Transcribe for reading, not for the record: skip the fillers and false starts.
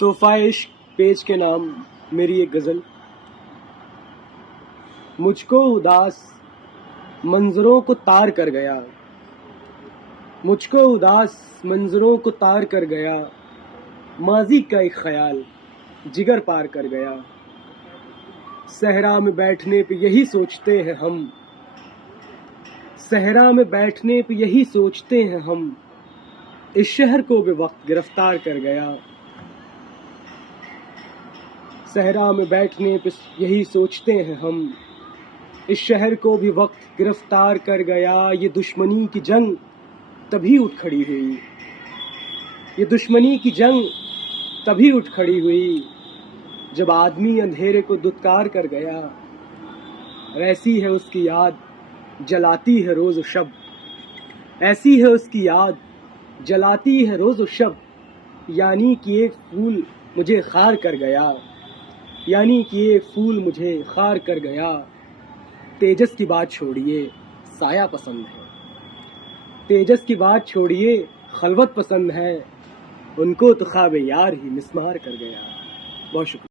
तोहफा इश्क पेज के नाम मेरी एक गज़ल। मुझको उदास मंजरों को तार कर गया, मुझको उदास मंजरों को तार कर गया, माजी का एक ख्याल जिगर पार कर गया। सहरा में बैठने पे यही सोचते हैं हम, सहरा में बैठने पे यही सोचते हैं हम, इस शहर को भी वक्त गिरफ्तार कर गया। सहरा में बैठने पे यही सोचते हैं हम, इस शहर को भी वक्त गिरफ्तार कर गया। ये दुश्मनी की जंग तभी उठ खड़ी हुई, ये दुश्मनी की जंग तभी उठ खड़ी हुई जब आदमी अंधेरे को दुत्कार कर गया। और ऐसी है उसकी याद जलाती है रोज शब, ऐसी है उसकी याद जलाती है रोज शब, यानी कि एक फूल मुझे खार कर गया, यानी कि एक फूल मुझे खार कर गया। तेजस की बात छोड़िए साया पसंद है, तेजस की बात छोड़िए खलवत पसंद है, उनको तो ख्वाब यार ही मिस्मार कर गया। बहुत शुक्रिया।